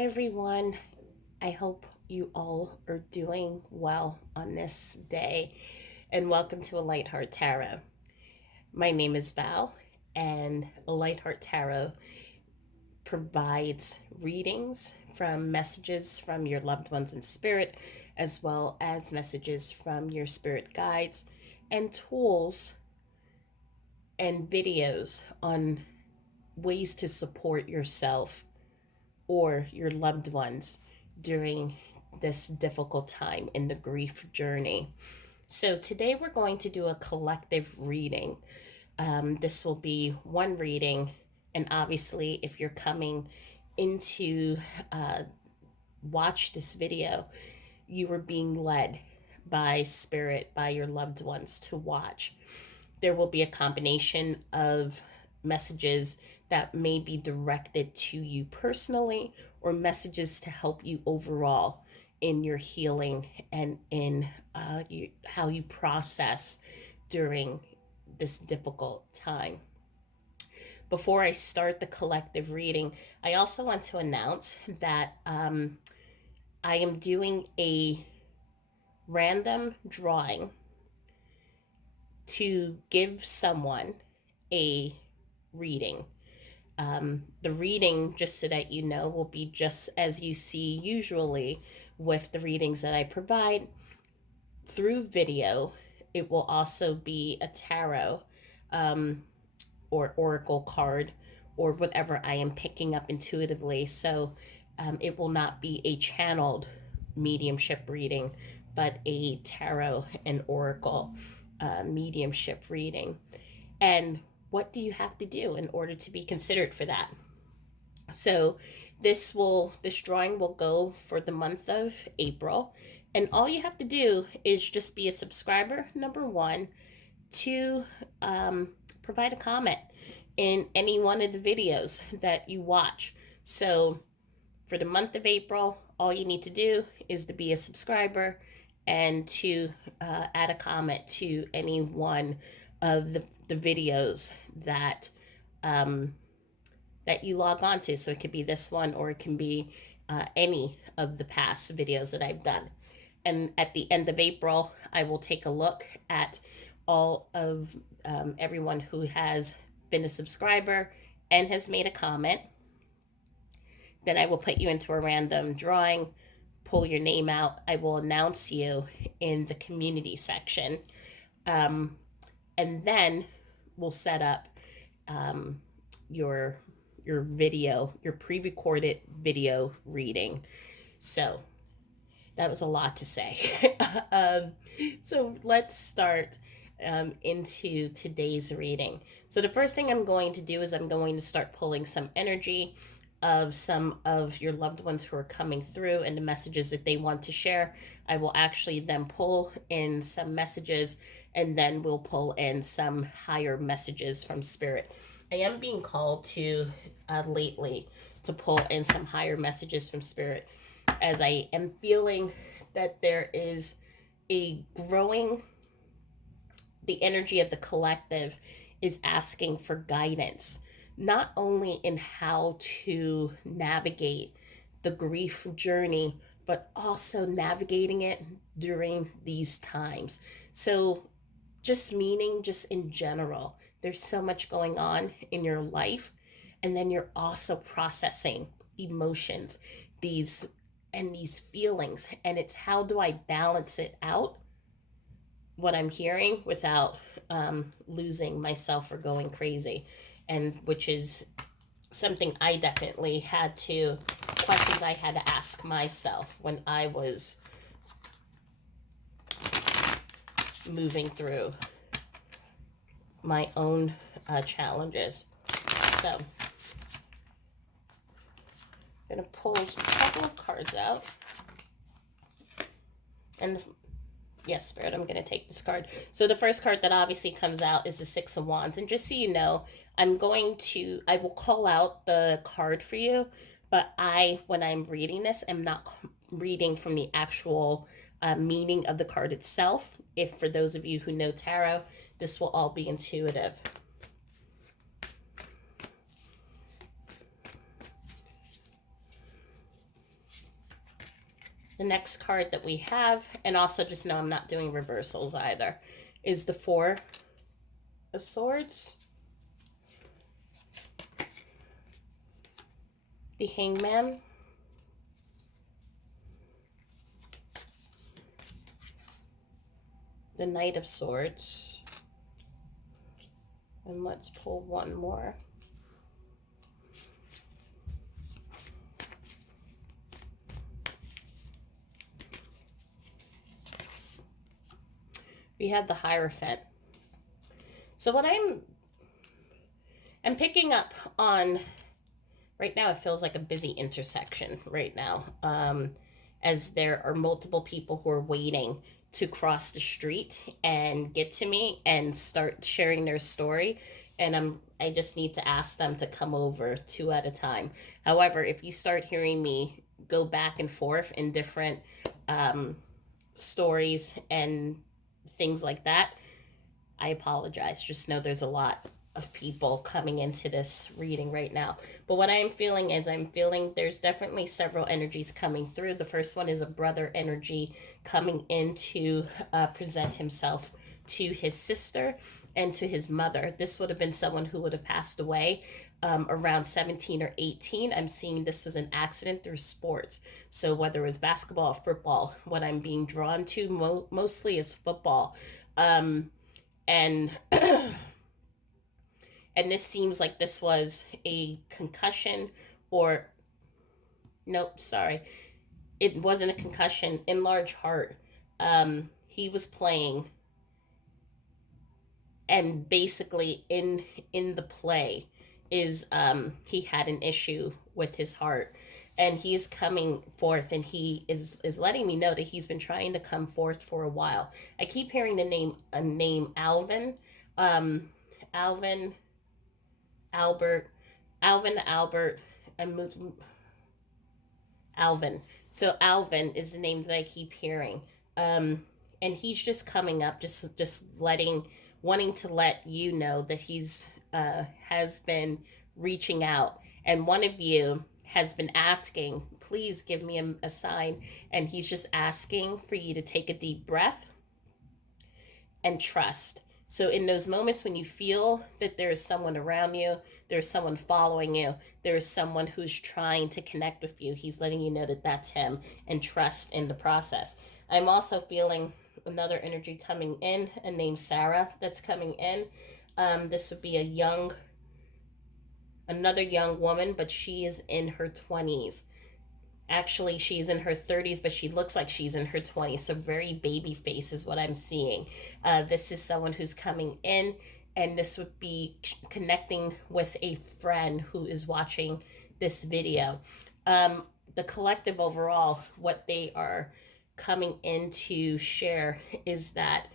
Hi, everyone. I hope you all are doing well on this day, and welcome to A Light Heart Tarot. My name is Val, and A Light Heart Tarot provides readings from messages from your loved ones in spirit, as well as messages from your spirit guides and tools and videos on ways to support yourself or your loved ones during this difficult time in the grief journey. So, today we're going to do a collective reading. This will be one reading, and obviously, if you're coming into watch this video, you were being led by spirit, by your loved ones to watch. There will be a combination of messages that may be directed to you personally or messages to help you overall in your healing and in how you process during this difficult time. Before I start the collective reading, I also want to announce that I am doing a random drawing to give someone a reading. The reading, just so that you know, will be just as you see usually with the readings that I provide through video. It will also be a tarot or oracle card or whatever I am picking up intuitively. So it will not be a channeled mediumship reading, but a tarot and oracle mediumship reading. And what do you have to do in order to be considered for that? So this drawing will go for the month of April, and all you have to do is just be a subscriber, number one, to provide a comment in any one of the videos that you watch. So for the month of April, all you need to do is to be a subscriber and to add a comment to any one of the videos that that you log on to. So it could be this one, or it can be any of the past videos that I've done. And at the end of April, I will take a look at all of everyone who has been a subscriber and has made a comment. Then I will put you into a random drawing, pull your name out. I will announce you in the community section. And then we'll set up your video, your pre-recorded video reading. So that was a lot to say. So let's start into today's reading. So the first thing I'm going to do is I'm going to start pulling some energy of some of your loved ones who are coming through and the messages that they want to share. I will actually then pull in some messages, and then we'll pull in some higher messages from spirit. I am being called to lately to pull in some higher messages from spirit, as I am feeling that there is a growing, the energy of the collective is asking for guidance, not only in how to navigate the grief journey, but also navigating it during these times. So just meaning, just in general, there's so much going on in your life, and then you're also processing emotions, these these feelings, and it's how do I balance it out, what I'm hearing, without losing myself or going crazy, and which is something I definitely had to, questions I had to ask myself when I was moving through my own challenges. So I'm going to pull a couple of cards out. And yes, Spirit, I'm going to take this card. So the first card that obviously comes out is the Six of Wands. And just so you know, I will call out the card for you, but when I'm reading this, I'm not reading from the actual meaning of the card itself. If for those of you who know tarot, this will all be intuitive. The next card that we have, and also just know I'm not doing reversals either, is the Four of Swords, the Hangman, the Knight of Swords, and let's pull one more. We have the Hierophant. So what I'm picking up on right now, it feels like a busy intersection right now, as there are multiple people who are waiting to cross the street and get to me and start sharing their story. And I just need to ask them to come over two at a time. However, if you start hearing me go back and forth in different um, stories and things like that, I apologize. Just know there's a lot of people coming into this reading right now. But what I am feeling is I'm feeling there's definitely several energies coming through. The first one is a brother energy coming in to present himself to his sister and to his mother. This would have been someone who would have passed away around 17 or 18. I'm seeing this was an accident through sports. So whether it was basketball or football, what I'm being drawn to mostly is football. And and this seems like this was a concussion, or nope, sorry, it wasn't a concussion. Enlarged heart. He was playing, and basically in the play is he had an issue with his heart, and he's coming forth, and he is letting me know that he's been trying to come forth for a while. I keep hearing the name Alvin, Alvin, Albert, Alvin, Albert, and Alvin. So Alvin is the name that I keep hearing. And he's just coming up, just wanting to let you know that he's has been reaching out, and one of you has been asking, please give me a sign, and he's just asking for you to take a deep breath and trust. So in those moments when you feel that there's someone around you, there's someone following you, there's someone who's trying to connect with you, he's letting you know that that's him, and trust in the process. I'm also feeling another energy coming in, a name Sarah that's coming in. This would be another young woman, but she is in her 20s. Actually, she's in her 30s, but she looks like she's in her 20s. So very baby face is what I'm seeing. This is someone who's coming in, and this would be connecting with a friend who is watching this video. The collective overall, what they are coming in to share is that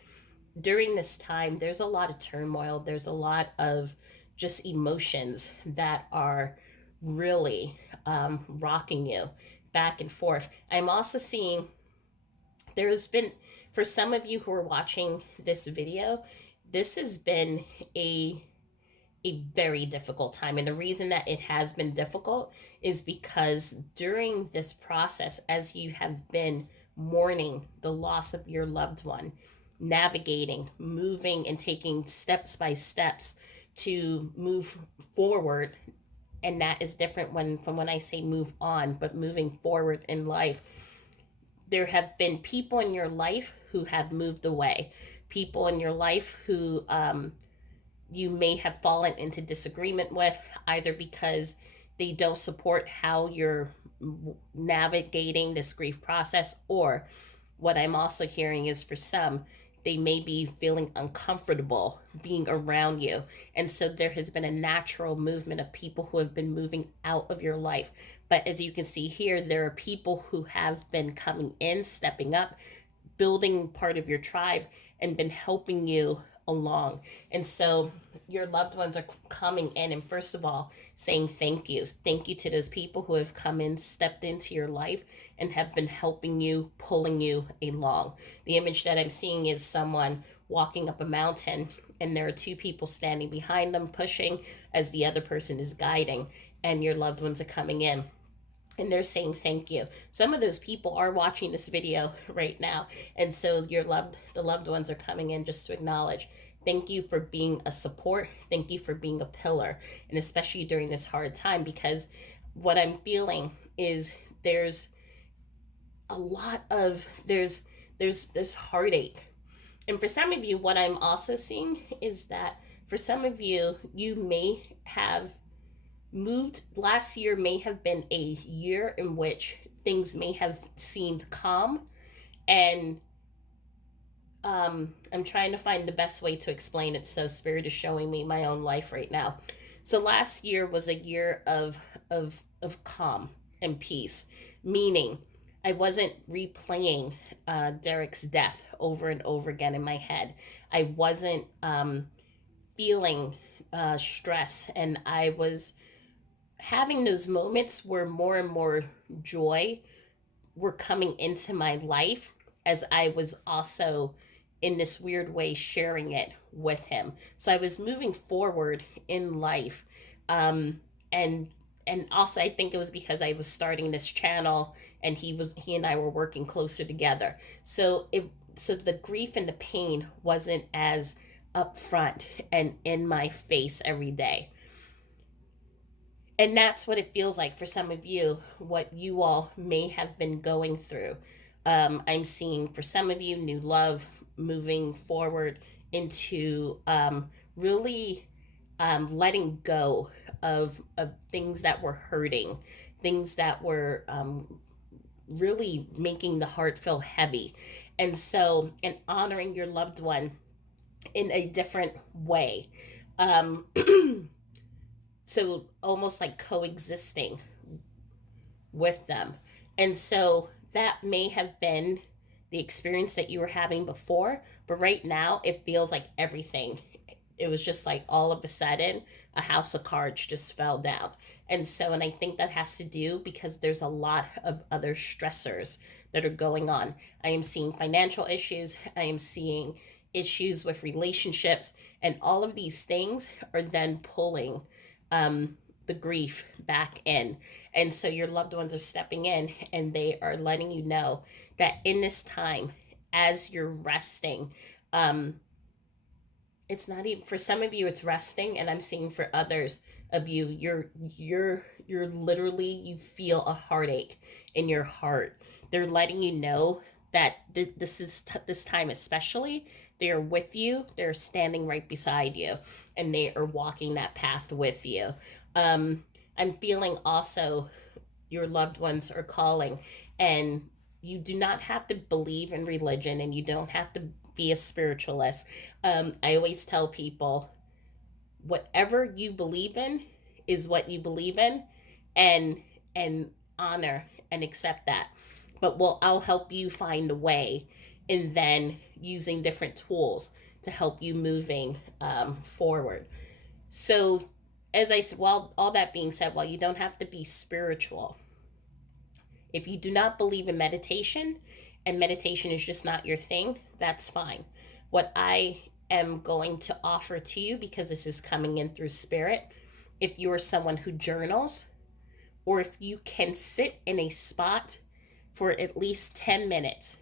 during this time, there's a lot of turmoil. There's a lot of just emotions that are really rocking you back and forth. I'm also seeing there's been, for some of you who are watching this video, this has been a very difficult time. And the reason that it has been difficult is because during this process, as you have been mourning the loss of your loved one, navigating, moving, and taking steps by steps to move forward, and that is different from when I say move on, but moving forward in life. There have been people in your life who have moved away, people in your life who you may have fallen into disagreement with, either because they don't support how you're navigating this grief process, or what I'm also hearing is for some, they may be feeling uncomfortable being around you. And so there has been a natural movement of people who have been moving out of your life. But as you can see here, there are people who have been coming in, stepping up, building part of your tribe, and been helping you along. And so your loved ones are coming in, and first of all, saying thank you. Thank you to those people who have come in, stepped into your life, and have been helping you, pulling you along. The image that I'm seeing is someone walking up a mountain, and there are two people standing behind them, pushing as the other person is guiding, and your loved ones are coming in. and they're saying thank you. Some of those people are watching this video right now, and so the loved ones are coming in just to acknowledge. Thank you for being a support. Thank you for being a pillar, and especially during this hard time, because what I'm feeling is there's a lot of there's this heartache. And for some of you, what I'm also seeing is that for some of you, you may have moved. Last year may have been a year in which things may have seemed calm, and I'm trying to find the best way to explain it, so Spirit is showing me my own life right now. So last year was a year of calm and peace, meaning I wasn't replaying Derek's death over and over again in my head. I wasn't feeling stress, and I was having those moments where more and more joy were coming into my life, as I was also in this weird way sharing it with him. So I was moving forward in life. Um, and and also I think it was because I was starting this channel, and he and I were working closer together. So the grief and the pain wasn't as upfront and in my face every day. And that's what it feels like for some of you, what you all may have been going through. I'm seeing for some of you new love moving forward into really letting go of things that were hurting, things that were really making the heart feel heavy. And honoring your loved one in a different way. Um, so almost like coexisting with them. And so that may have been the experience that you were having before, but right now it feels like everything. It was just like all of a sudden a house of cards just fell down. And I think that has to do because there's a lot of other stressors that are going on. I am seeing financial issues, I am seeing issues with relationships, and all of these things are then pulling the grief back in. And so your loved ones are stepping in, and they are letting you know that in this time, as you're resting, um, it's not even for some of you, it's resting, and I'm seeing for others of you, you're literally, you feel a heartache in your heart. They're letting you know that this time especially, they are with you, they're standing right beside you, and they are walking that path with you. um I'm feeling also your loved ones are calling, and you do not have to believe in religion, and you don't have to be a spiritualist. I always tell people, whatever you believe in is what you believe in, and and honor and accept that. But I'll help you find a way, and then using different tools to help you moving forward. So, as I said, while all that being said, while you don't have to be spiritual, if you do not believe in meditation, and meditation is just not your thing, that's fine. What I am going to offer to you, because this is coming in through spirit, if you're someone who journals, or if you can sit in a spot for at least 10 minutes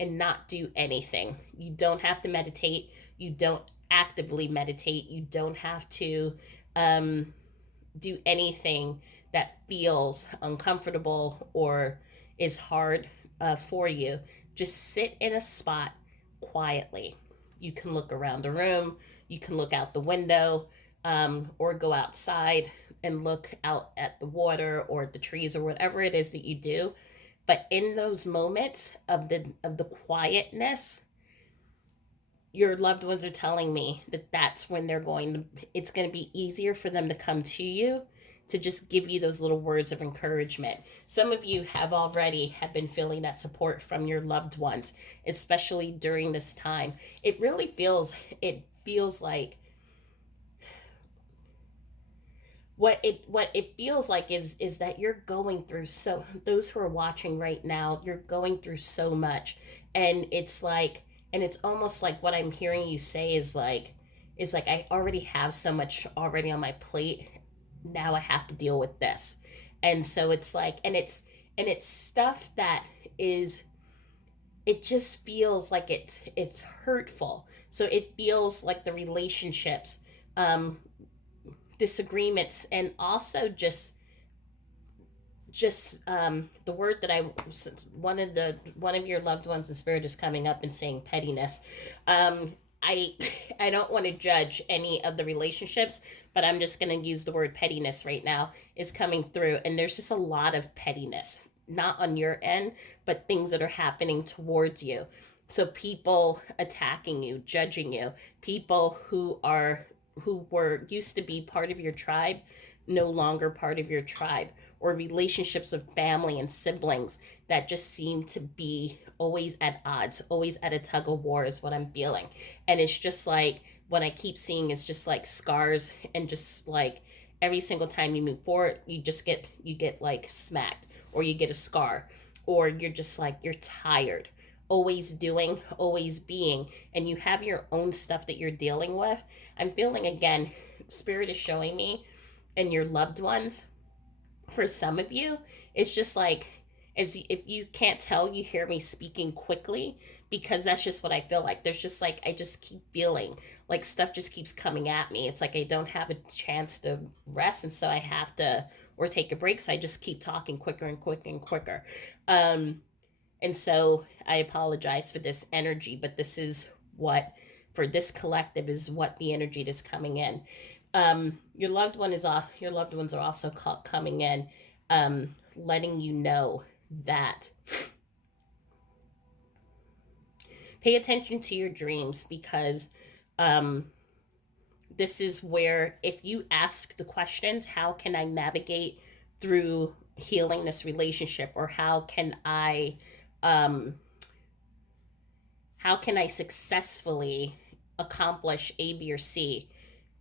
and not do anything. You don't have to meditate. You don't actively meditate. You don't have to um, do anything that feels uncomfortable or is hard for you. Just sit in a spot quietly. You can look around the room, you can look out the window, or go outside and look out at the water or the trees or whatever it is that you do. But in those moments of the quietness, your loved ones are telling me that that's when it's going to be easier for them to come to you, to just give you those little words of encouragement. Some of you have been feeling that support from your loved ones, especially during this time. It feels like what it feels like is that you're going through, so those who are watching right now, you're going through so much. And it's almost like what I'm hearing you say is like I already have so much already on my plate. Now I have to deal with this. And so it's like, and it's stuff that is, it just feels like it's hurtful. So it feels like the relationships, um disagreements, and also just the word that I, one of your loved ones in spirit is coming up and saying pettiness. I I don't want to judge any of the relationships, but I'm just going to use the word pettiness right now, is coming through, and there's just a lot of pettiness, not on your end, but things that are happening towards you. So people attacking you, judging you, people who were used to be part of your tribe, no longer part of your tribe, or relationships with family and siblings that just seem to be always at odds, always at a tug of war, is what I'm feeling. And it's just like, what I keep seeing is just like scars, and just like every single time you move forward, you get like smacked, or you get a scar, or you're just like, you're tired, always doing, always being, and you have your own stuff that you're dealing with. I'm feeling again, spirit is showing me, and your loved ones, for some of you, it's just like, as if you can't tell, you hear me speaking quickly, because that's just what I feel like. There's just like, I just keep feeling like stuff just keeps coming at me. It's like I don't have a chance to rest, and so I have to, or take a break. So I just keep talking quicker and quicker and quicker. Um, and so I apologize for this energy, but this is what, for this collective, is what the energy that's coming in. Your loved one is off. Your loved ones are also coming in, letting you know that pay attention to your dreams, because um, this is where, if you ask the questions, how can I navigate through healing this relationship, or um, how can I successfully accomplish A, B, or C?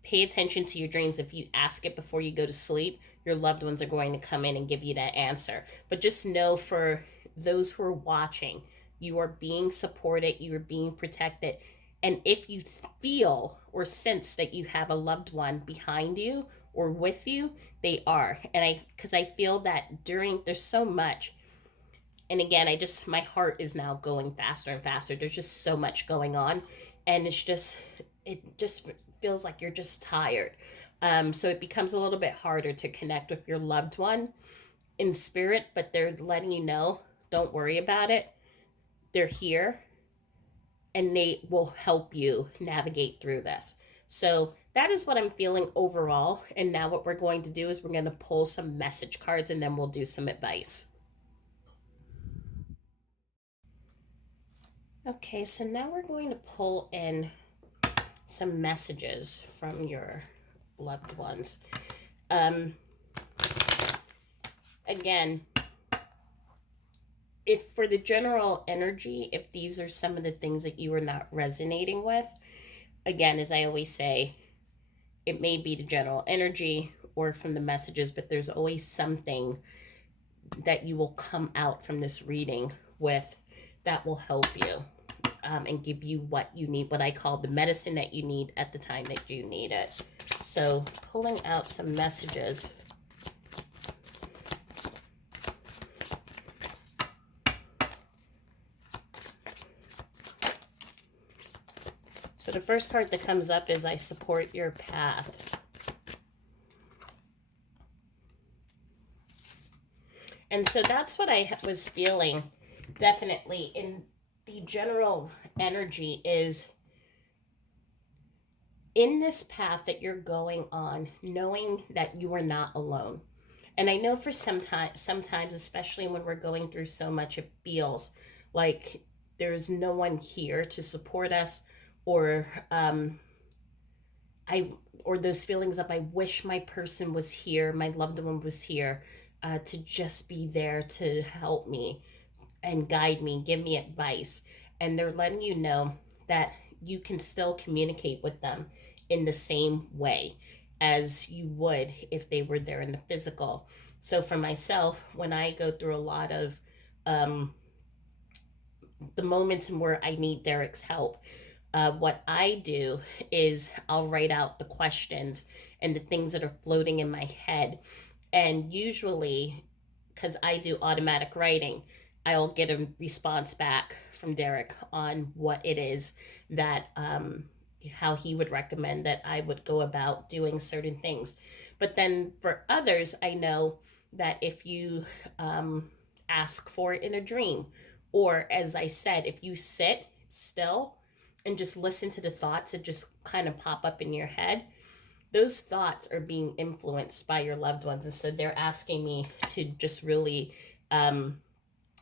Pay attention to your dreams. If you ask it before you go to sleep, your loved ones are going to come in and give you that answer. But just know, for those who are watching, you are being supported, you are being protected. And if you feel or sense that you have a loved one behind you or with you, they are. And because I feel that there's so much. And again, my heart is now going faster and faster. There's just so much going on. And it just feels like you're just tired. So it becomes a little bit harder to connect with your loved one in spirit, but they're letting you know, don't worry about it. They're here, and they will help you navigate through this. So that is what I'm feeling overall. And now what we're going to do is we're going to pull some message cards, and then we'll do some advice. Okay, so now we're going to pull in some messages from your loved ones. Um, Again, if for the general energy, if these are some of the things that you are not resonating with, again, as I always say, it may be the general energy or from the messages, but there's always something that you will come out from this reading with that will help you, and give you what you need, what I call the medicine that you need at the time that you need it. So pulling out some messages. So the first card that comes up is, I support your path. And so that's what I was feeling, definitely, in the general energy, is in this path that you're going on, knowing that you are not alone. And I know for sometimes, especially when we're going through so much, it feels like there's no one here to support us, or I or those feelings of, I wish my person was here, my loved one was here, to just be there to help me and guide me, give me advice. And they're letting you know that you can still communicate with them in the same way as you would if they were there in the physical. So for myself, when I go through a lot of um, the moments where I need Derek's help, what I do is I'll write out the questions and the things that are floating in my head. And usually, because I do automatic writing, I'll get a response back from Derek on what it is that, how he would recommend that I would go about doing certain things. But then for others, I know that if you um, ask for it in a dream, or as I said, if you sit still and just listen to the thoughts that just kind of pop up in your head, those thoughts are being influenced by your loved ones. And so they're asking me to just really um,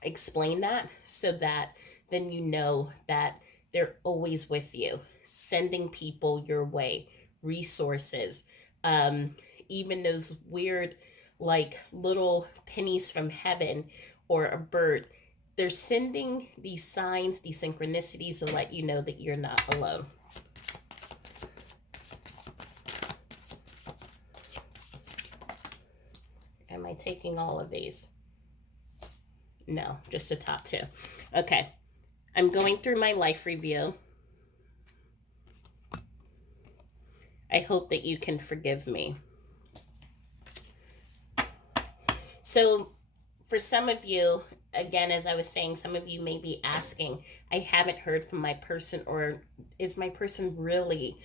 explain that, so that then you know that they're always with you, sending people your way, resources, um, even those weird, like little pennies from heaven or a bird. They're sending these signs, these synchronicities to let you know that you're not alone. Am I taking all of these? No, just the top two. Okay. I'm going through my life review. I hope that you can forgive me. So, for some of you, again, as I was saying, some of you may be asking, I haven't heard from my person, or is my person really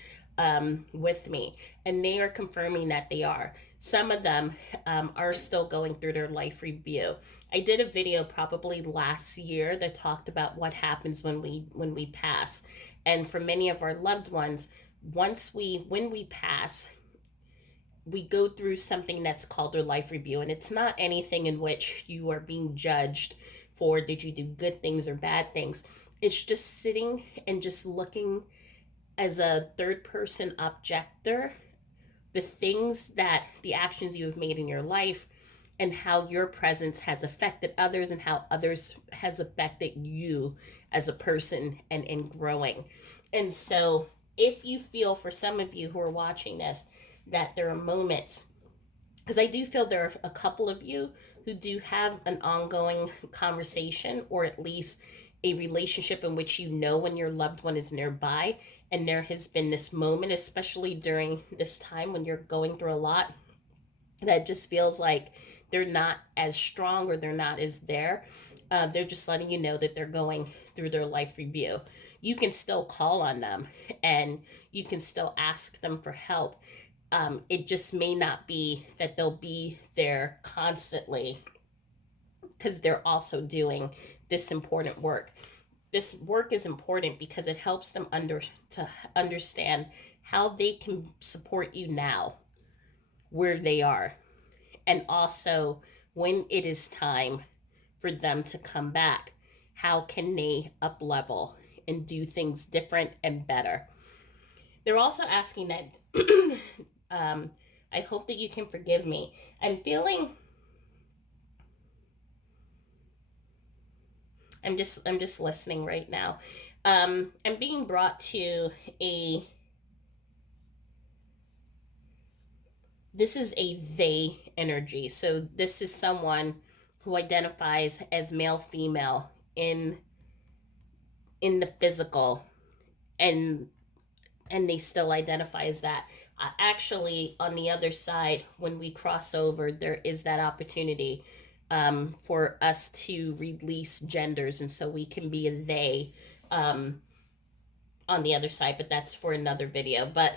with me? And they are confirming that they are. Some of them are still going through their life review. I did a video probably last year that talked about what happens when we pass. And for many of our loved ones, when we pass, we go through something that's called their life review, and it's not anything in which you are being judged for did you do good things or bad things. It's just sitting and just looking as a third person objector, the actions you have made in your life, and how your presence has affected others, and how others has affected you as a person and in growing. And so if you feel, for some of you who are watching this, that there are moments, because I do feel there are a couple of you who do have an ongoing conversation, or at least a relationship in which you know when your loved one is nearby, and there has been this moment, especially during this time when you're going through a lot, that just feels like they're not as strong, or they're not as there. They're just letting you know that they're going through their life review. You can still call on them, and you can still ask them for help. It just may not be that they'll be there constantly, because they're also doing this important work. This work is important because it helps them to understand how they can support you now, where they are, and also when it is time for them to come back, how can they up level and do things different and better. They're also asking that I hope that you can forgive me. I'm just listening right now. I'm being brought to a this is a they energy. So this is someone who identifies as male, female in the physical, and they still identify as that. Actually, on the other side, when we cross over, there is that opportunity for us to release genders, and so we can be a they um, on the other side, but that's for another video. But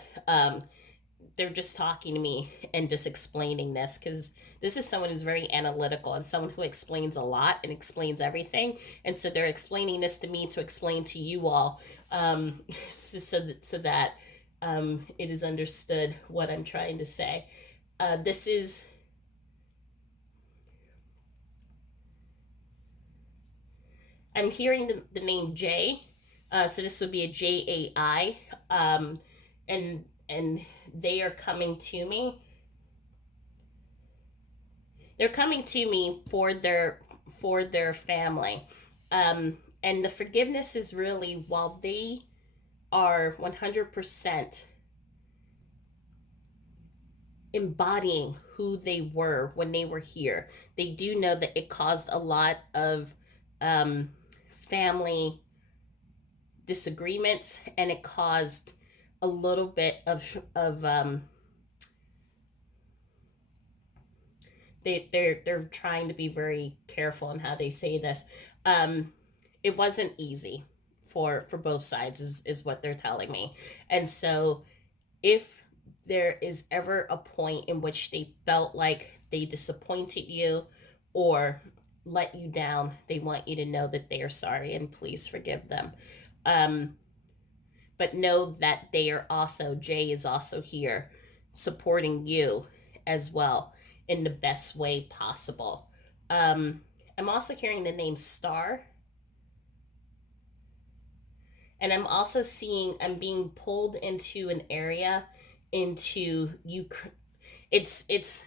they're just talking to me and just explaining this, because this is someone who's very analytical and someone who explains a lot and explains everything. And so they're explaining this to me to explain to you all, so that it is understood what I'm trying to say. This is I'm hearing the name Jay. So this would be a JAI. And they are coming to me. They're coming to me for their family. And the forgiveness is really, while they are 100% embodying who they were when they were here, they do know that it caused a lot of um, family disagreements, and it caused a little bit of they're trying to be very careful in how they say this. Um, it wasn't easy for both sides, is what they're telling me. And so if there is ever a point in which they felt like they disappointed you or let you down, they want you to know that they are sorry and please forgive them. Um, but know that they are also, Jay is also here supporting you as well in the best way possible. Um, I'm also hearing the name Star, and I'm also seeing I'm being pulled into an area into you. It's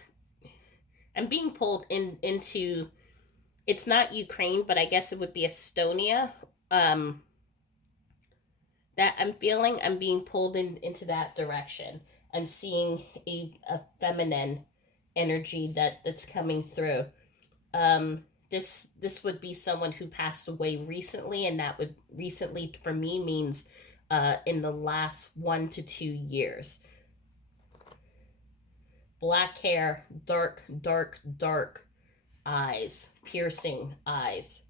I'm being pulled into, it's not Ukraine, but I guess it would be Estonia. Um, that I'm feeling I'm being pulled into that direction. I'm seeing a feminine energy that's coming through. This would be someone who passed away recently, and that would recently for me means in the last 1 to 2 years. Black hair, dark, dark, dark eyes, piercing eyes.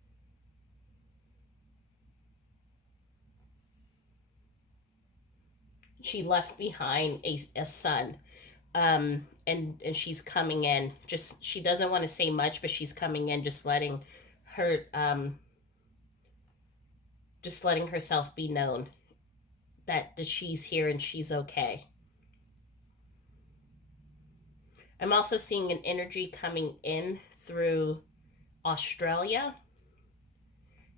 She left behind a son, and she's coming in. Just she doesn't want to say much, but she's coming in, her just letting herself be known that she's here and she's okay. I'm also seeing an energy coming in through Australia,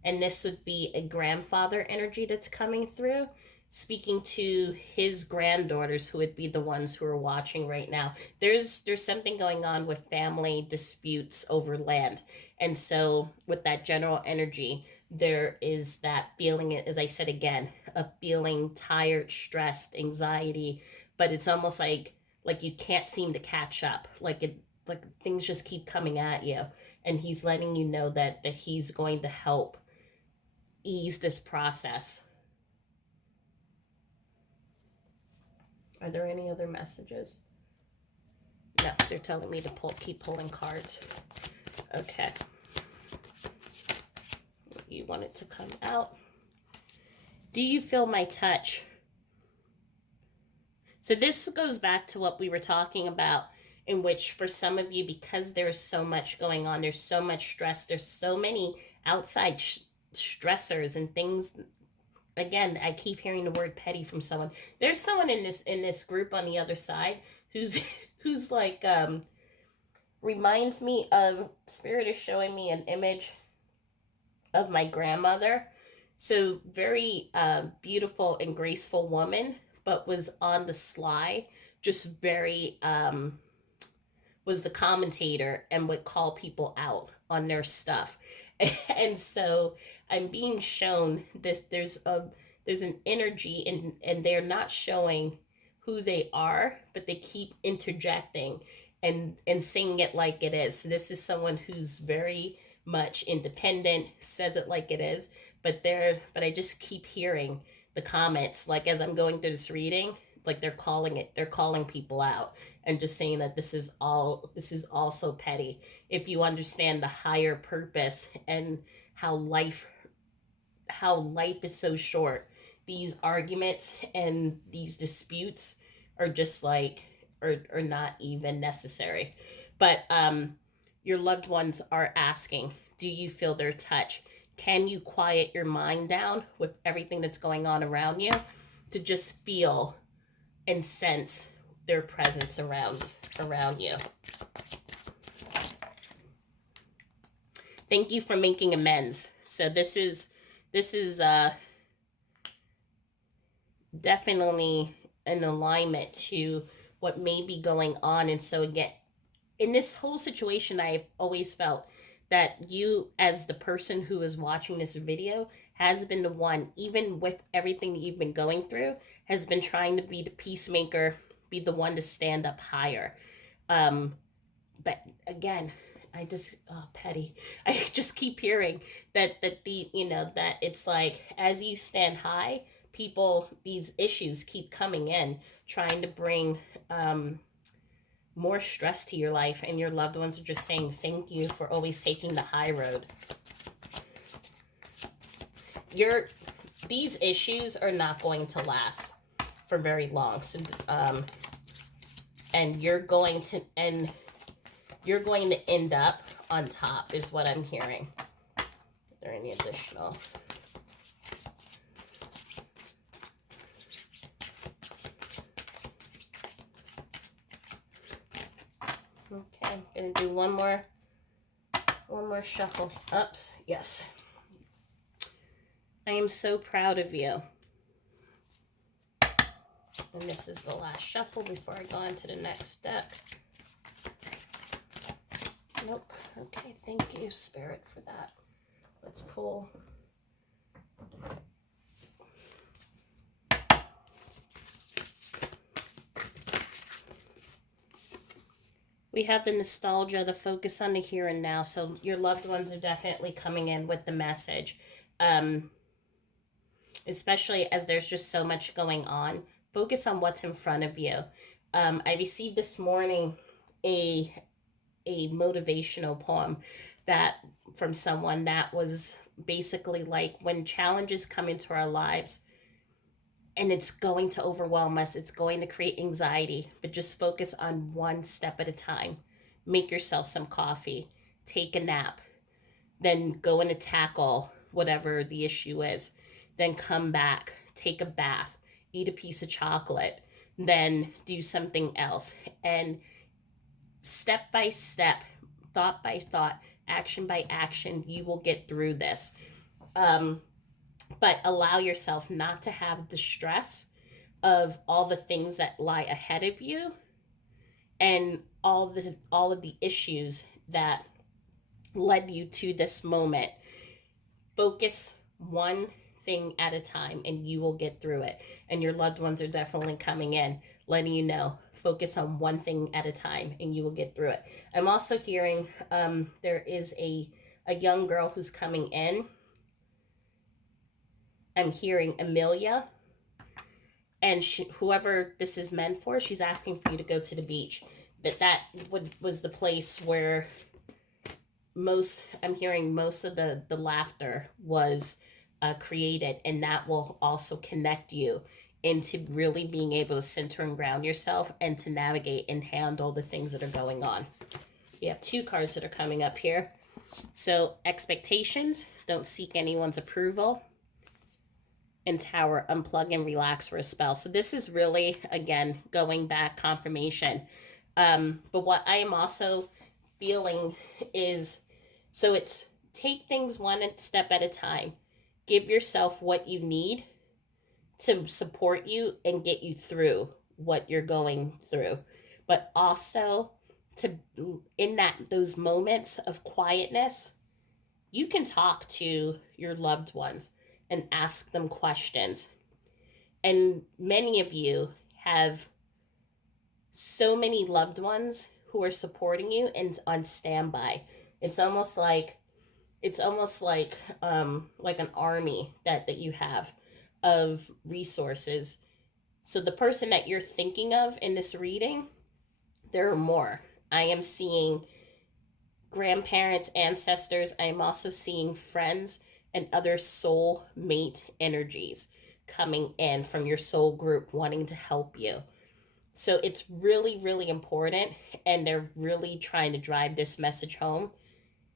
and this would be a grandfather energy that's coming through, speaking to his granddaughters, who would be the ones who are watching right now. There's something going on with family disputes over land, and so with that general energy, there is that feeling, as I said again, of feeling tired, stressed, anxiety, but it's almost like you can't seem to catch up, like things just keep coming at you, and he's letting you know that he's going to help ease this process. Are there any other messages? No, they're telling me to keep pulling cards. Okay. You want it to come out. Do you feel my touch? So this goes back to what we were talking about, in which for some of you, because there's so much going on, there's so much stress, there's so many outside stressors and things. Again, I keep hearing the word petty from someone. There's someone in this group on the other side who's who's like reminds me of, Spirit is showing me an image of my grandmother. So very beautiful and graceful woman, but was on the sly, just very was the commentator and would call people out on their stuff. And so I'm being shown this, there's an energy, and they're not showing who they are, but they keep interjecting and saying it like it is. So this is someone who's very much independent, says it like it is, but I just keep hearing the comments, like as I'm going through this reading, like they're calling people out and just saying that this is also petty. If you understand the higher purpose and how life is so short, these arguments and these disputes are just like are not even necessary. But your loved ones are asking, do you feel their touch? Can you quiet your mind down with everything that's going on around you to just feel and sense their presence around you? Thank you for making amends. So this is definitely an alignment to what may be going on. And so again, in this whole situation, I've always felt that you, as the person who is watching this video, has been the one, even with everything that you've been going through, has been trying to be the peacemaker, be the one to stand up higher. But again, petty. I just keep hearing that that it's like, as you stand high, these issues keep coming in, trying to bring more stress to your life, and your loved ones are just saying thank you for always taking the high road. These issues are not going to last for very long. So, and you're going to end up on top, is what I'm hearing. Are there any additional? Okay, I'm gonna do one more shuffle. Oops, yes. I am so proud of you. And this is the last shuffle before I go on to the next step. Nope. Okay, thank you, Spirit, for that. Let's pull. We have the nostalgia, the focus on the here and now. So your loved ones are definitely coming in with the message. Especially as there's just so much going on. Focus on what's in front of you. I received this morning a motivational poem that from someone that was basically like, when challenges come into our lives and it's going to overwhelm us, it's going to create anxiety, but just focus on one step at a time. Make yourself some coffee, take a nap, then go and tackle whatever the issue is, then come back, take a bath, eat a piece of chocolate, then do something else. And step by step, thought by thought, action by action, you will get through this. But allow yourself not to have the stress of all the things that lie ahead of you and all of the issues that led you to this moment. Focus one thing at a time and you will get through it. And your loved ones are definitely coming in, letting you know, focus on one thing at a time and you will get through it. I'm also hearing there is a young girl who's coming in. I'm hearing Amelia. And whoever this is meant for, she's asking for you to go to the beach. That was the place where I'm hearing most of the laughter was created, and that will also connect you into really being able to center and ground yourself and to navigate and handle the things that are going on. We have 2 cards that are coming up here. So expectations, don't seek anyone's approval. And Tower, unplug and relax for a spell. So this is really, again, going back, confirmation. But what I am also feeling is, so it's take things one step at a time. Give yourself what you need to support you and get you through what you're going through. But also, in those moments of quietness, you can talk to your loved ones and ask them questions. And many of you have so many loved ones who are supporting you and on standby. It's almost like an army that you have of resources. So the person that you're thinking of in this reading, there are more. I am seeing grandparents, ancestors. I am also seeing friends and other soul mate energies coming in from your soul group wanting to help you. So it's really, really important, and they're really trying to drive this message home.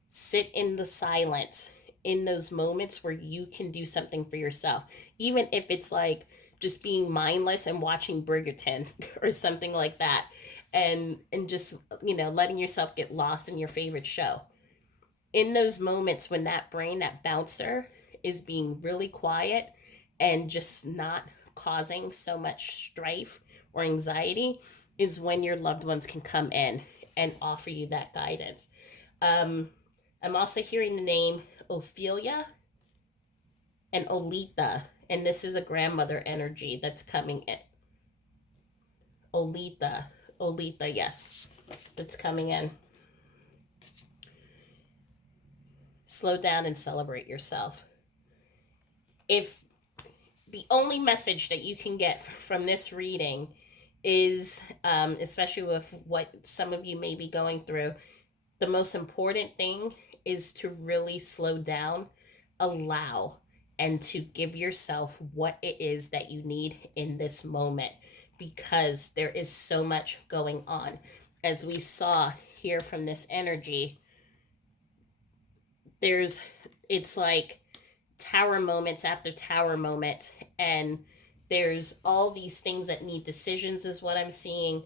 Sit in the silence in those moments where you can do something for yourself, even if it's like just being mindless and watching Bridgerton or something like that, and just, letting yourself get lost in your favorite show. In those moments when that brain, that bouncer, is being really quiet and just not causing so much strife or anxiety, is when your loved ones can come in and offer you that guidance. I'm also hearing the name Ophelia and Olitha, and this is a grandmother energy that's coming in. Olitha, yes, that's coming in. Slow down and celebrate yourself. If the only message that you can get from this reading is, especially with what some of you may be going through, the most important thing is to really slow down, allow, and to give yourself what it is that you need in this moment, because there is so much going on. As we saw here from this energy, there's it's like tower moments after tower moment, and there's all these things that need decisions is what I'm seeing.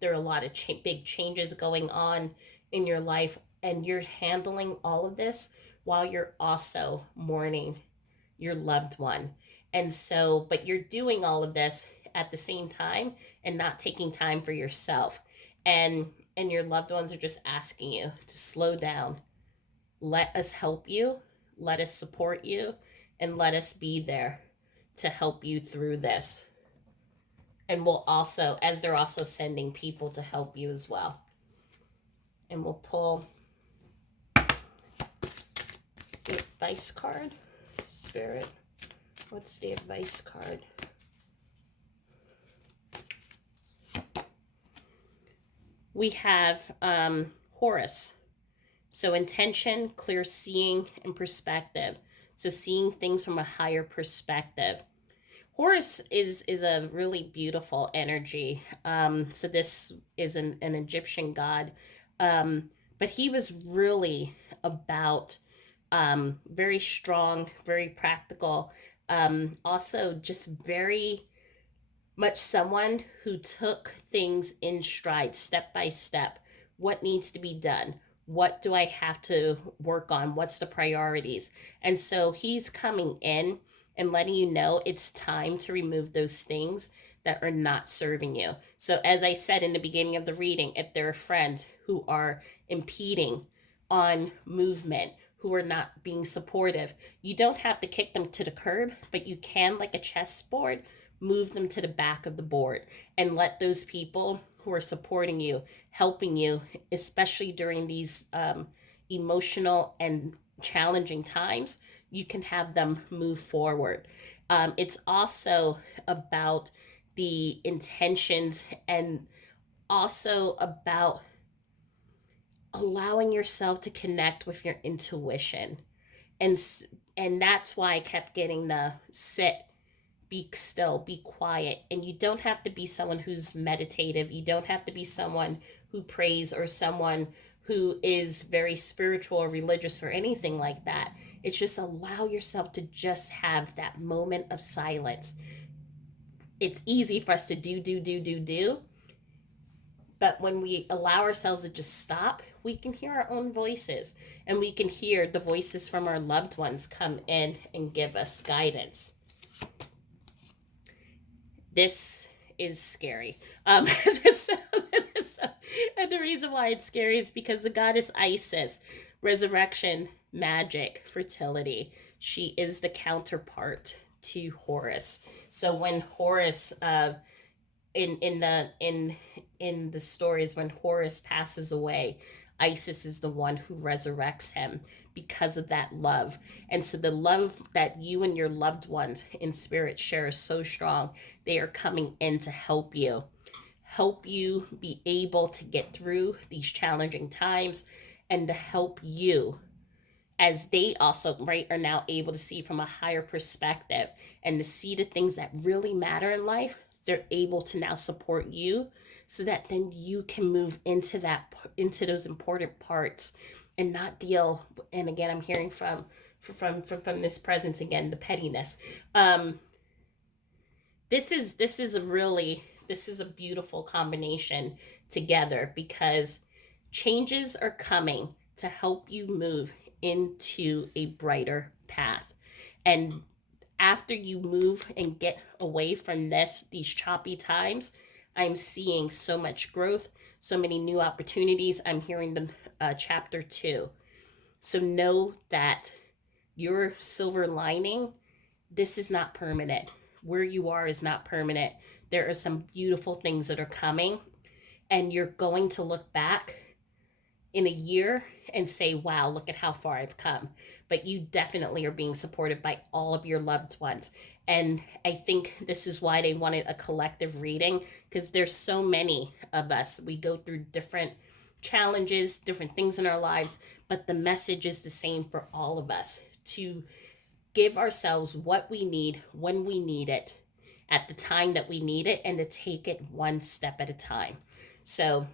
There are a lot of big changes going on in your life, and you're handling all of this while you're also mourning your loved one. And so, but you're doing all of this at the same time and not taking time for yourself. And your loved ones are just asking you to slow down. Let us help you, let us support you, and let us be there to help you through this. And we'll also, as they're also sending people to help you as well. And we'll pull the advice card. Spirit, what's the advice card? We have Horus. So intention, clear seeing, and perspective. So seeing things from a higher perspective. Horus is a really beautiful energy. So this is an Egyptian god, but he was really about very strong, very practical. Also, just very much someone who took things in stride, step by step. What needs to be done? What do I have to work on? What's the priorities? And so he's coming in and letting you know it's time to remove those things that are not serving you. So, as I said in the beginning of the reading, if there are friends who are impeding on movement, who are not being supportive, you don't have to kick them to the curb, but you can, like a chessboard, move them to the back of the board and let those people who are supporting you, helping you, especially during these emotional and challenging times, you can have them move forward. It's also about the intentions, and also about allowing yourself to connect with your intuition. And that's why I kept getting the sit, be still, be quiet. And you don't have to be someone who's meditative. You don't have to be someone who prays or someone who is very spiritual or religious or anything like that. It's just allow yourself to just have that moment of silence. It's easy for us to do. But when we allow ourselves to just stop, we can hear our own voices, and we can hear the voices from our loved ones come in and give us guidance. This is scary. And the reason why it's scary is because the goddess Isis, resurrection, magic, fertility, she is the counterpart to Horus. So when Horus, in the stories, when Horus passes away, Isis is the one who resurrects him because of that love. And so the love that you and your loved ones in spirit share is so strong. They are coming in to help you be able to get through these challenging times, and to help you, as they also, right, are now able to see from a higher perspective and to see the things that really matter in life. They're able to now support you, so that then you can move into those important parts and not deal. And again, I'm hearing from this presence again, the pettiness. This is a beautiful combination together, because changes are coming to help you move into a brighter path. And after you move and get away from these choppy times, I'm seeing so much growth, so many new opportunities. I'm hearing the chapter 2. So know that your silver lining, this is not permanent. Where you are is not permanent. There are some beautiful things that are coming, and you're going to look back in a year and say, wow, look at how far I've come. But you definitely are being supported by all of your loved ones. And I think this is why they wanted a collective reading, because there's so many of us. We go through different challenges, different things in our lives, but the message is the same for all of us, to give ourselves what we need when we need it at the time that we need it, and to take it one step at a time. So,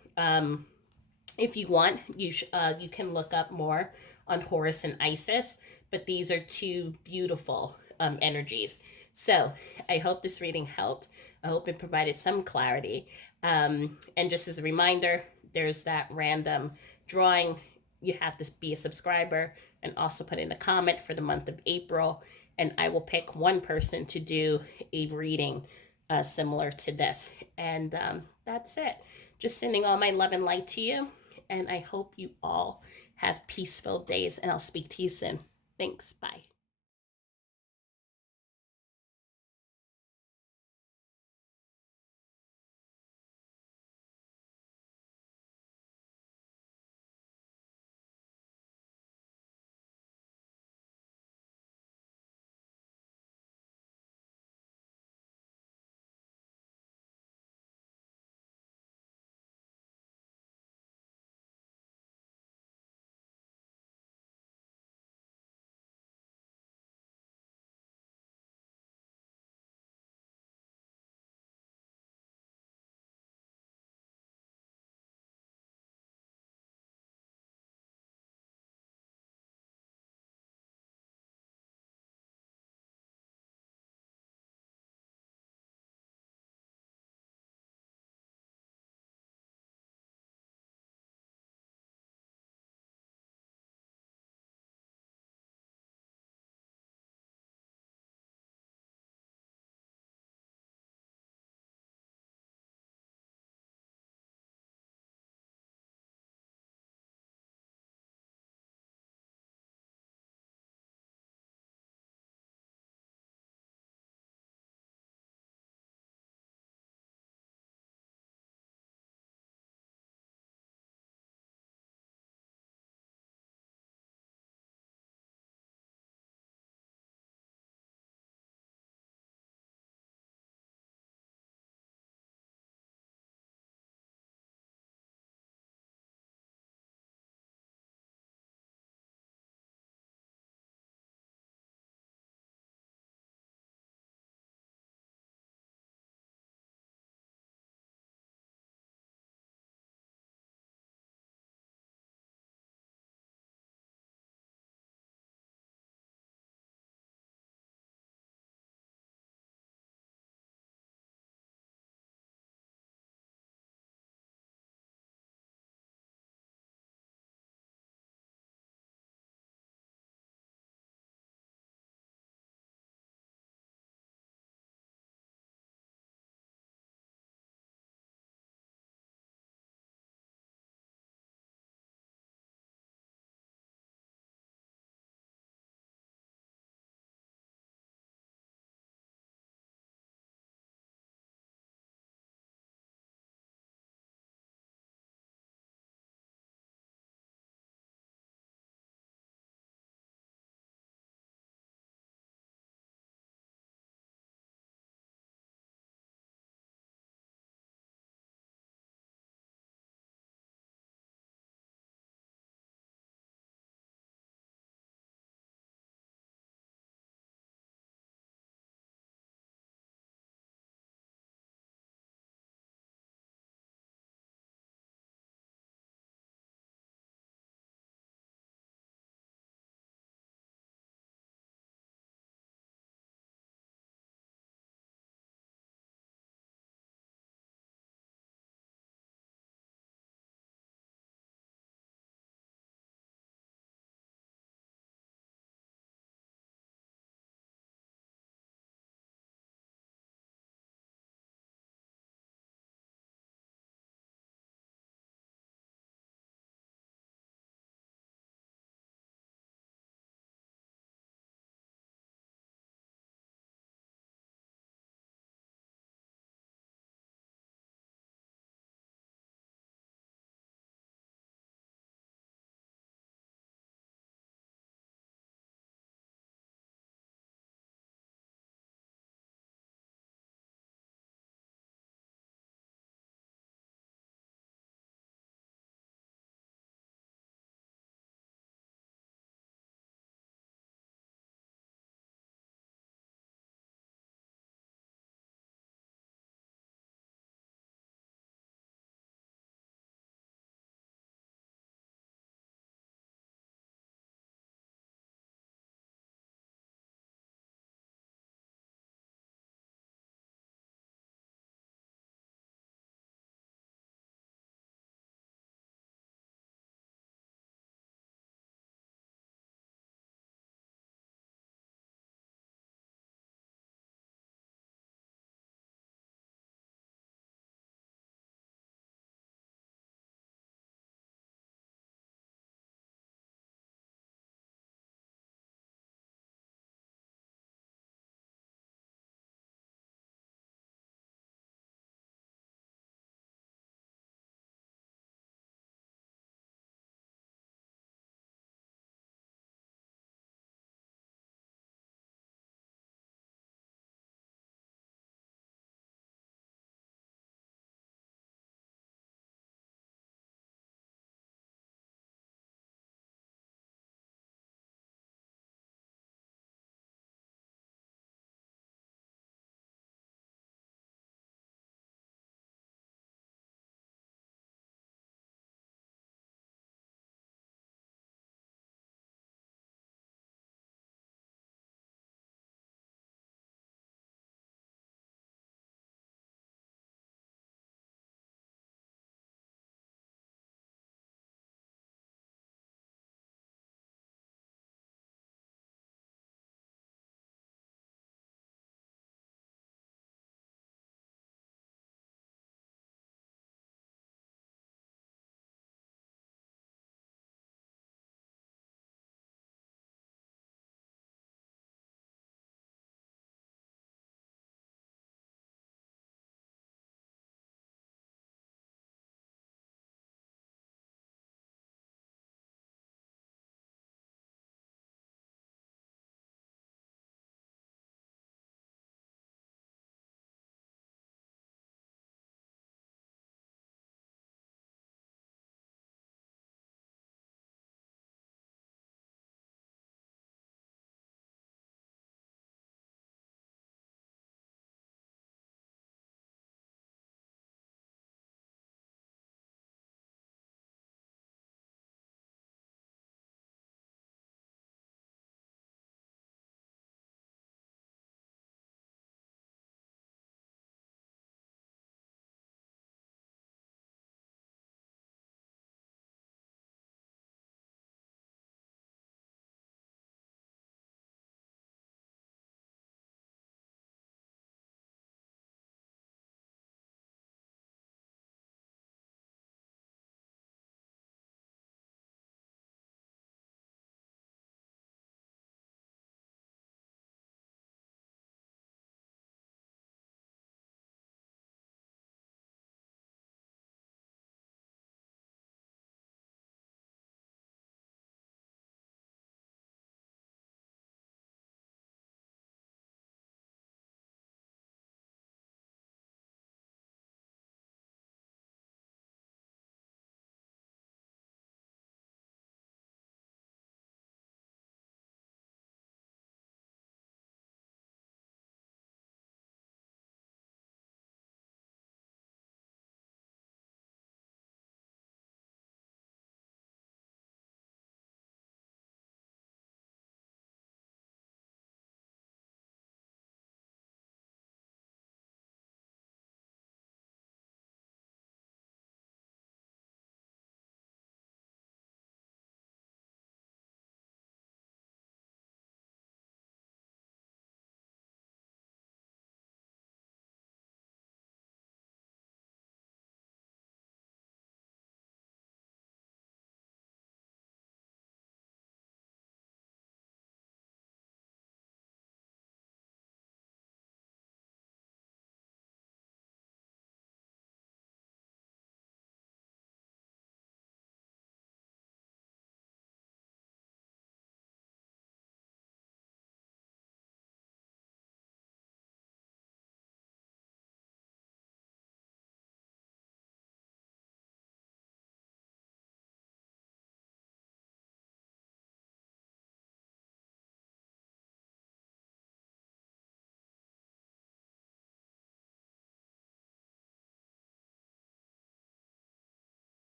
if you want, you can look up more on Horus and Isis, but these are two beautiful energies. So I hope this reading helped. I hope it provided some clarity. And just as a reminder, there's that random drawing. You have to be a subscriber and also put in a comment for the month of April. And I will pick one person to do a reading similar to this. And that's it. Just sending all my love and light to you. And I hope you all have peaceful days. And I'll speak to you soon. Thanks. Bye.